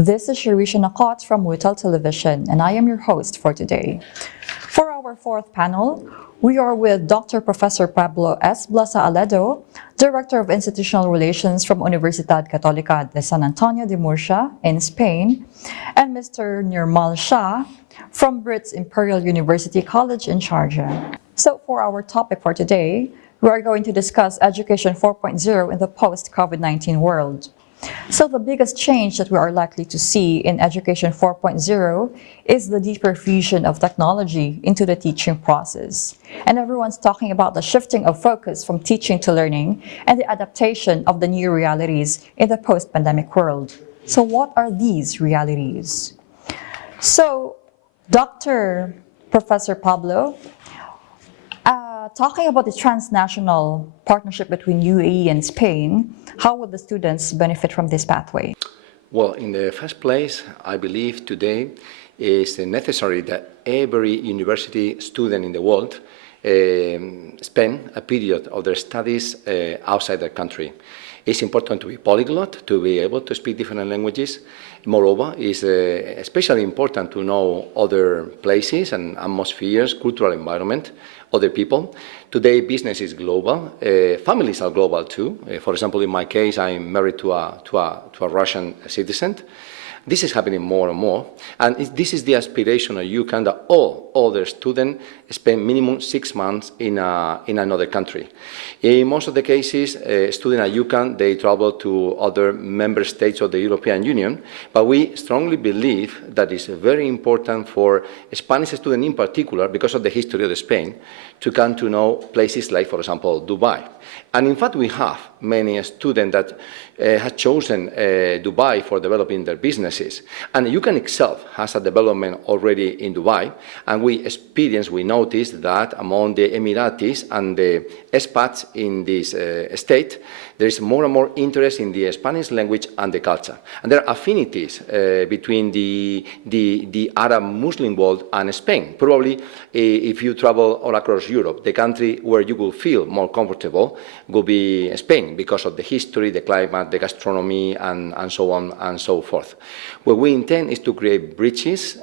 This is Shirisha Nakot from Wital Television, and I am your host for today. For our fourth panel, we are with Dr. Professor Pablo S. Blasa Aledo, Director of Institutional Relations from Universidad Católica de San Antonio de Murcia in Spain, and Mr. Nirmal Shah from Brits Imperial University College in Sharjah. So for our topic for today, we are going to discuss Education 4.0 in the post-COVID-19 world. So the biggest change that we are likely to see in Education 4.0 is the deeper fusion of technology into the teaching process. And everyone's talking about the shifting of focus from teaching to learning and the adaptation of the new realities in the post-pandemic world. So what are these realities? So Dr. Professor Pablo, talking about the transnational partnership between UAE and Spain, how would the students benefit from this pathway? Well, in the first place, I believe today is necessary that every university student in the world spend a period of their studies outside their country. It's important to be polyglot, to be able to speak different languages. Moreover, it's especially important to know other places and atmospheres, cultural environment, other people. Today, business is global. Families are global too. For example, in my case, I'm married to a Russian citizen. This is happening more and more, and this is the aspiration of UCAN that all other students spend minimum 6 months in another country. In most of the cases, students at UCAN, they travel to other member states of the European Union, but we strongly believe that it's very important for Spanish students in particular, because of the history of Spain, to come to know places like, for example, Dubai. And in fact, we have many students that have chosen Dubai for developing their businesses. And UCAN itself has a development already in Dubai, and we noticed that among the Emiratis and the expats in this state, there is more and more interest in the Spanish language and the culture. And there are affinities between the Arab Muslim world and Spain. Probably if you travel all across Europe, the country where you will feel more comfortable will be Spain, because of the history, the climate, the gastronomy, and so on and so forth. What we intend is to create bridges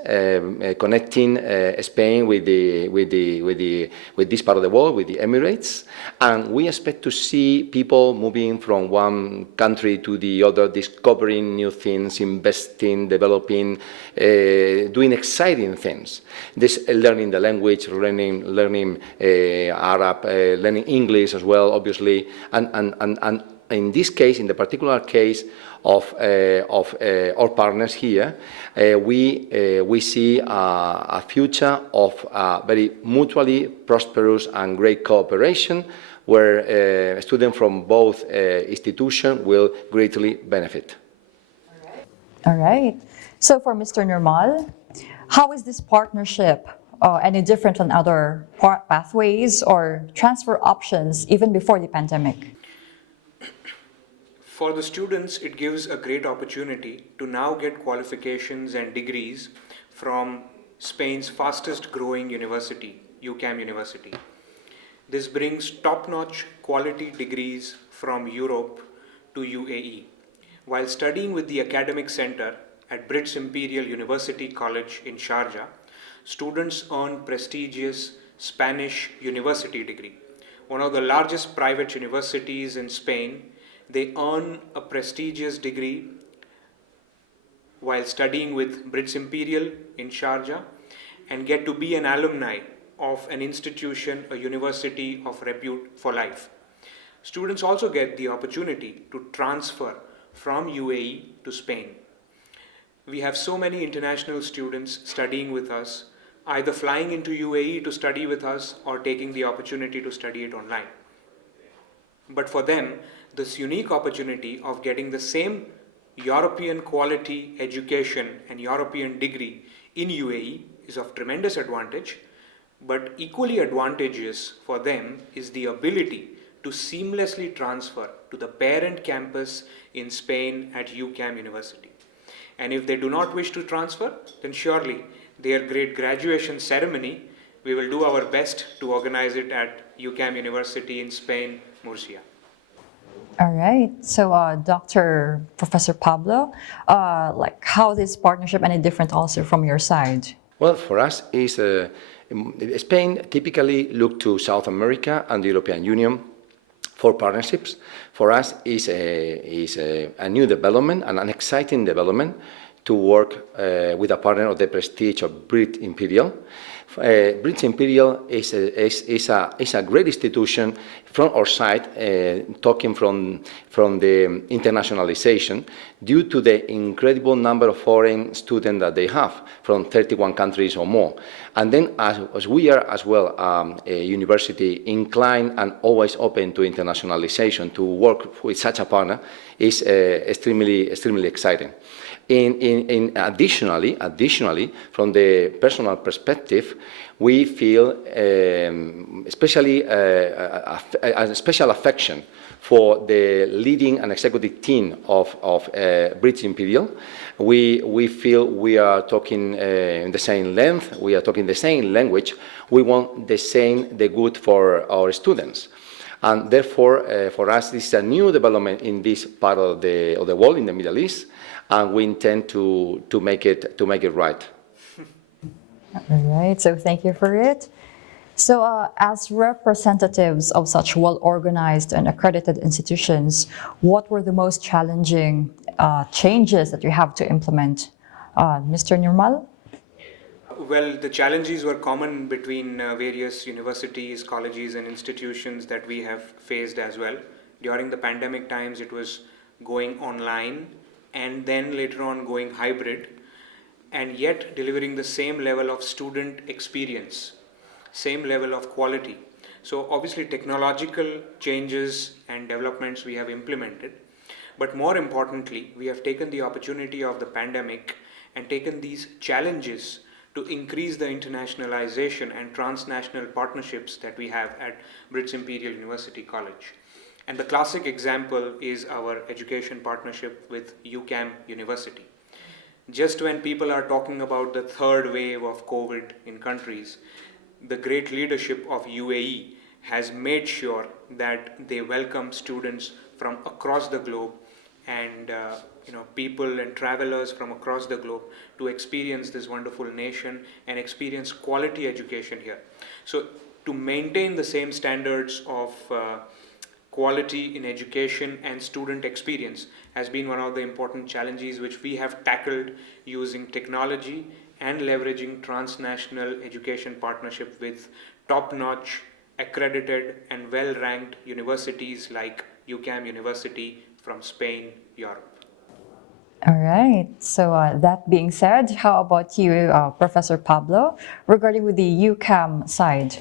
connecting Spain with this part of the world, with the Emirates, and we expect to see people moving from one country to the other, discovering new things, investing, developing, doing exciting things. This learning the language, learning Arab, learning English as well, obviously, and in this case, in the particular case of our partners here, we see a future of very mutually prosperous and great cooperation, where students from both institutions will greatly benefit. All right. So for Mr. Nirmal, how is this partnership any different than other pathways or transfer options even before the pandemic? For the students, it gives a great opportunity to now get qualifications and degrees from Spain's fastest growing university, UCAM University. This brings top-notch quality degrees from Europe to UAE. While studying with the academic center at Brits Imperial University College in Sharjah, students earn prestigious Spanish university degree. One of the largest private universities in Spain, they earn a prestigious degree while studying with Brits Imperial in Sharjah and get to be an alumni of an institution, a university of repute for life. Students also get the opportunity to transfer from UAE to Spain. We have so many international students studying with us, either flying into UAE to study with us or taking the opportunity to study it online. But for them, this unique opportunity of getting the same European quality education and European degree in UAE is of tremendous advantage, but equally advantageous for them is the ability to seamlessly transfer to the parent campus in Spain at UCAM University. And if they do not wish to transfer, then surely their great graduation ceremony, we will do our best to organize it at UCAM University in Spain, Murcia. All right. So, Dr. Professor Pablo, how this partnership any different also from your side? Well, for us, Spain typically look to South America and the European Union for partnerships. For us, is a new development and an exciting development to work with a partner of the prestige of Brit Imperial. British Imperial is a great institution from our side, talking from the internationalization, due to the incredible number of foreign students that they have from 31 countries or more. And then as we are as well a university inclined and always open to internationalization, to work with such a partner is extremely exciting. Additionally, from the personal perspective, we feel especially a special affection for the leading and executive team of British Imperial. We feel we are talking in the same length, we are talking the same language, we want the good for our students. And therefore, for us, this is a new development in this part of the world, in the Middle East, and we intend to make it right. All right, so thank you for it. So, as representatives of such well-organized and accredited institutions, what were the most challenging changes that you have to implement? Mr. Nirmal? Well, the challenges were common between various universities, colleges, and institutions that we have faced as well. During the pandemic times, it was going online, and then later on going hybrid, and yet delivering the same level of student experience, same level of quality. So obviously technological changes and developments we have implemented, but more importantly, we have taken the opportunity of the pandemic and taken these challenges to increase the internationalization and transnational partnerships that we have at British Imperial University College. And the classic example is our education partnership with UCAM University. Just when people are talking about the third wave of COVID in countries, the great leadership of UAE has made sure that they welcome students from across the globe and people and travelers from across the globe to experience this wonderful nation and experience quality education here. So to maintain the same standards of quality in education and student experience has been one of the important challenges which we have tackled using technology and leveraging transnational education partnership with top-notch, accredited and well-ranked universities like UCAM University from Spain, Europe. All right. So that being said, how about you, Professor Pablo, regarding with the UCAM side?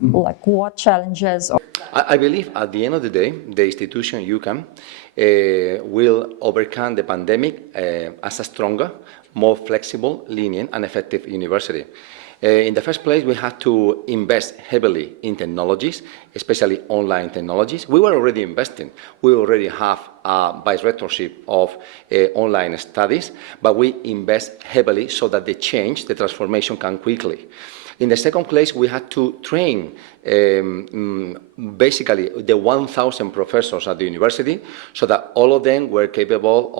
Like what challenges? I believe at the end of the day, the institution UCAM will overcome the pandemic as a stronger, more flexible, lenient, and effective university. In the first place, we had to invest heavily in technologies, especially online technologies. We were already investing. We already have a vice-rectorship of online studies, but we invest heavily so that the transformation can quickly. In the second place, we had to train basically the 1,000 professors at the university so that all of them were capable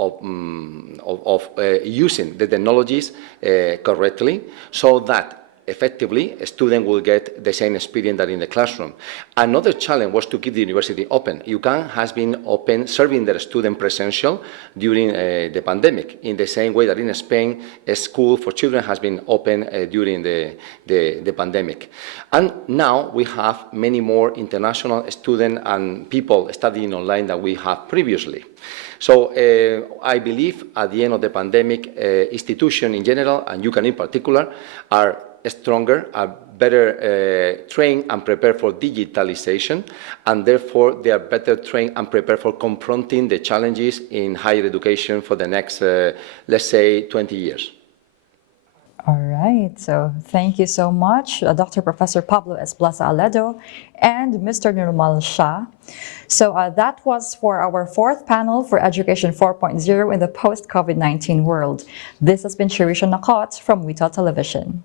of using the technologies correctly, so that effectively, a student will get the same experience that in the classroom. Another challenge was to keep the university open. UCAM has been open, serving their student presential during the pandemic, in the same way that in Spain, a school for children has been open during the pandemic. And now we have many more international students and people studying online than we had previously. So I believe at the end of the pandemic, institutions in general, and UCAM in particular, are stronger, are better trained and prepared for digitalization, and therefore they are better trained and prepared for confronting the challenges in higher education for the next, let's say, 20 years. All right, so thank you so much, Dr. Professor Pablo S. Blasa-Aledo and Mr. Nirmal Shah. So that was for our fourth panel for Education 4.0 in the post-COVID-19 world. This has been Shirisha Nakot from WITA Television.